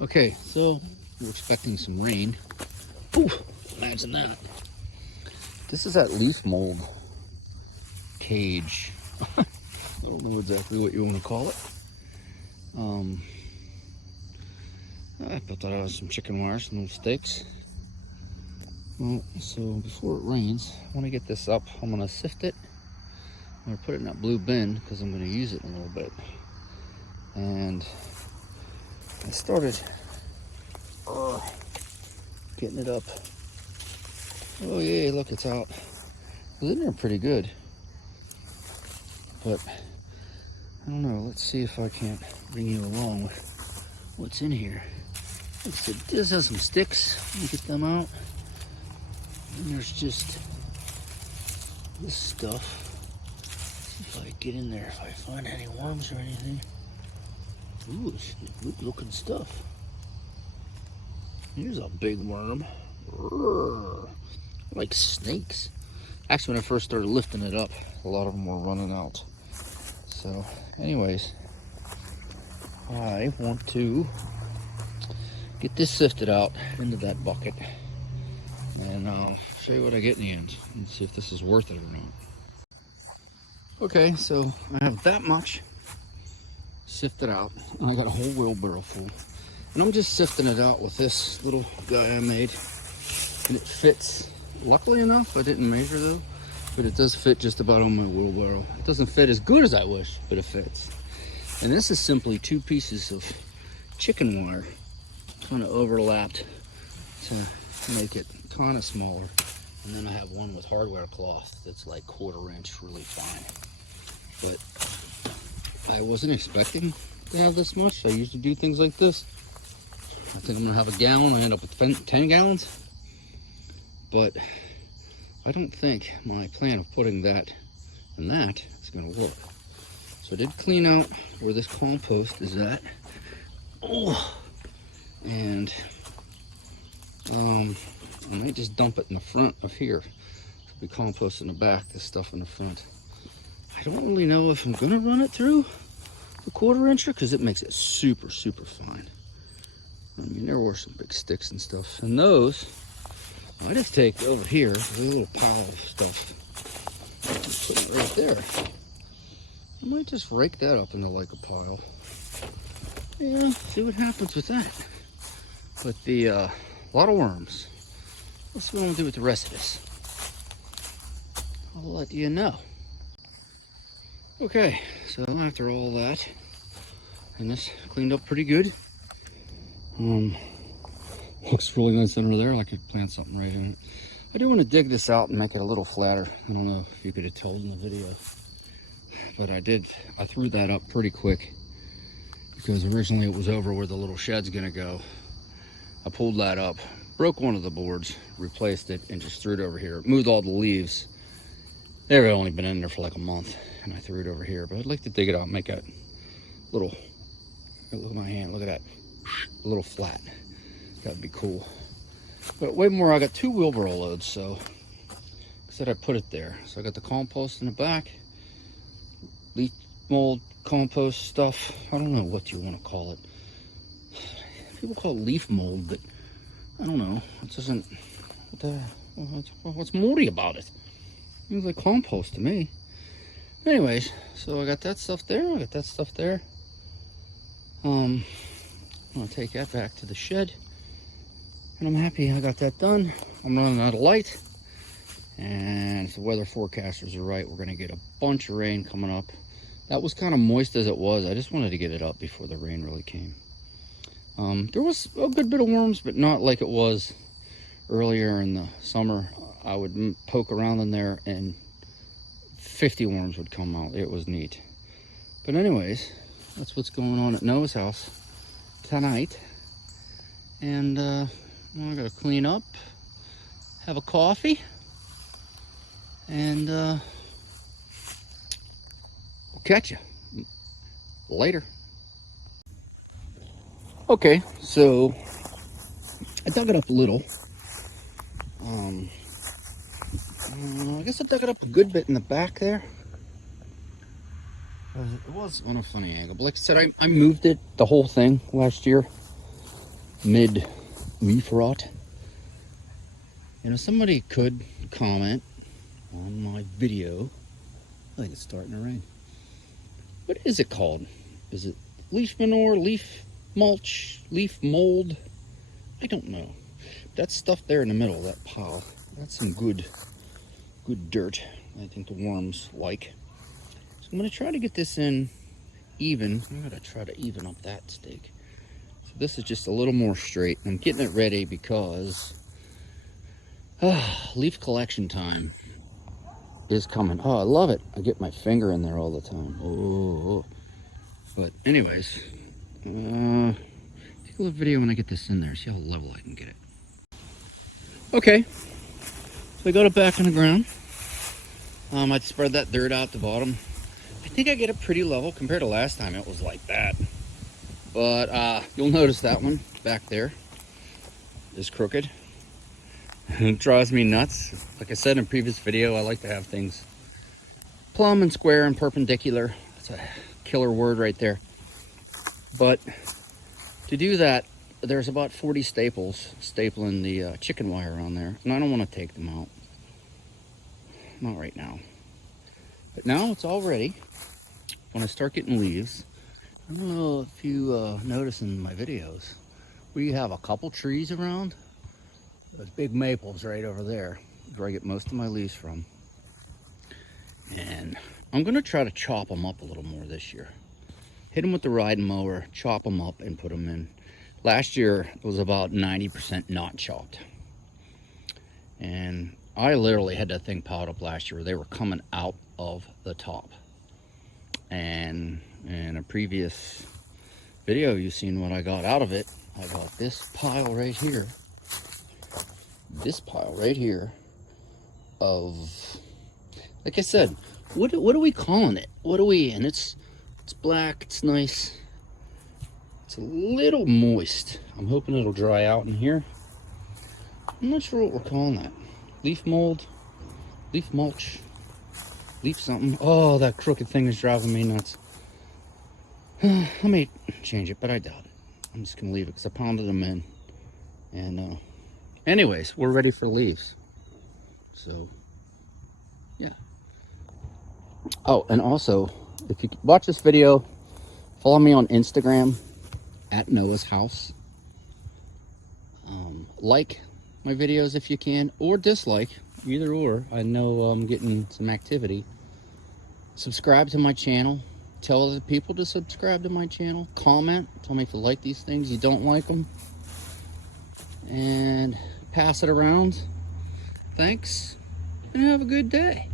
Okay, so we're expecting some rain. Ooh, imagine that. This is that leaf mold cage. I don't know exactly what you want to call it. I built that out of some chicken wire, some little stakes. Well, so before it rains, I want to get this up. I'm going to sift it. I'm going to put it in that blue bin because I'm going to use it in a little bit. And I started getting it up. Oh yeah, look, it's out. It was in there pretty good. But I don't know, let's see if I can't bring you along with what's in here. Like I said, this has some sticks. Let me get them out. And there's just this stuff. See if I get in there, if I find any worms or anything. Ooh, it's good looking stuff. Here's a big worm. Like snakes. Actually, when I first started lifting it up, a lot of them were running out. So, anyways, I want to get this sifted out into that bucket, and I'll show you what I get in the end and see if this is worth it or not. Okay, so I have that much sifted out, and I got a whole wheelbarrow full. And I'm just sifting it out with this little guy I made. And it fits, luckily enough, I didn't measure though, but it does fit just about on my wheelbarrow. It doesn't fit as good as I wish, but it fits. And this is simply 2 pieces of chicken wire, kind of overlapped to make it kind of smaller. And then I have one with hardware cloth that's like 1/4 inch, really fine. But I wasn't expecting to have this much. I usually do things like this. I think I'm gonna have a gallon. I end up with 10 gallons. But I don't think my plan of putting that and that is gonna work. So I did clean out where this compost is at. Oh, and I might just dump it in the front of here. It'll be compost in the back, this stuff in the front. I don't really know if I'm gonna run it through the 1/4 incher because it makes it super, super fine. I mean, there were some big sticks and stuff. And those, I just take over here, there's a little pile of stuff. Put it right there. I might just rake that up into like a pile. Yeah, see what happens with that. But a lot of worms. Let's see what I'm gonna do with the rest of this. I'll let you know. Okay, so after all that, and this cleaned up pretty good. Looks really nice under there. I could plant something right in it. I do want to dig this out and make it a little flatter. I don't know if you could have told in the video, but I did. I threw that up pretty quick because originally it was over where the little shed's gonna go. I pulled that up, broke one of the boards, replaced it, and just threw it over here. Moved all the leaves. They've only been in there for like a month, and I threw it over here. But I'd like to dig it out and make that little, look at my hand, look at that, a little flat. That'd be cool. But way more, I got 2 wheelbarrow loads, so I said I put it there. So I got the compost in the back, leaf mold compost stuff. I don't know what you want to call it. People call it leaf mold, but I don't know. It doesn't, what's moldy about it? It seems like compost to me. Anyways, so I got that stuff there, I got that stuff there. I'm gonna take that back to the shed. And I'm happy I got that done. I'm running out of light. And if the weather forecasters are right, we're gonna get a bunch of rain coming up. That was kind of moist as it was. I just wanted to get it up before the rain really came. There was a good bit of worms, but not like it was earlier in the summer. I would poke around in there and 50 worms would come out. It was neat. But anyways, that's what's going on at Noah's house tonight. And well, I gotta clean up, have a coffee, and we'll catch you later. Okay, so I dug it up a little. I guess I dug it up a good bit in the back there. It was on a funny angle. But like I said, I moved it, the whole thing, last year. mid leaf rot. You know, somebody could comment on my video. I think it's starting to rain. What is it called? Is it leaf manure, leaf mulch, leaf mold? I don't know. That stuff there in the middle, that pile, that's some good dirt. I think the worms like. So I'm gonna try to get this in even. I'm gonna try to even up that stake. So this is just a little more straight. I'm getting it ready because leaf collection time is coming. Oh, I love it. I get my finger in there all the time. Oh, but anyways, take a little video when I get this in there. See how level I can get it. Okay, so I got it back on the ground. I'd spread that dirt out the bottom. I think I get it pretty level compared to last time. It was like that, but you'll notice that one back there is crooked. It drives me nuts. Like I said in a previous video, I like to have things plumb and square and perpendicular. That's a killer word right there. But to do that, there's about 40 staples stapling the chicken wire on there, and I don't want to take them out. Not right now. But now it's all ready. When I start getting leaves, I don't know if you notice in my videos, we have a couple trees around. Those big maples right over there is where I get most of my leaves from. And I'm gonna try to chop them up a little more this year. Hit them with the riding mower, chop them up and put them in. Last year it was about 90% not chopped. And I literally had that thing piled up last year where they were coming out of the top. And in a previous video, you've seen what I got out of it. I got this pile right here. This pile right here of, like I said, what are we calling it? What are we, and it's black, it's nice. It's a little moist. I'm hoping it'll dry out in here. I'm not sure what we're calling that. Leaf mold, leaf mulch, leaf something. Oh, that crooked thing is driving me nuts. I may change it, but I doubt it. I'm just gonna leave it because I pounded them in. And anyways, we're ready for leaves. So yeah. Oh, and also, if you watch this video, follow me on Instagram at Noah's House. Like my videos if you can, or dislike, either or. I know I'm getting some activity. Subscribe to my channel. Tell other people to subscribe to my channel. Comment. Tell me if you like these things, you don't like them. And pass it around. Thanks, and have a good day.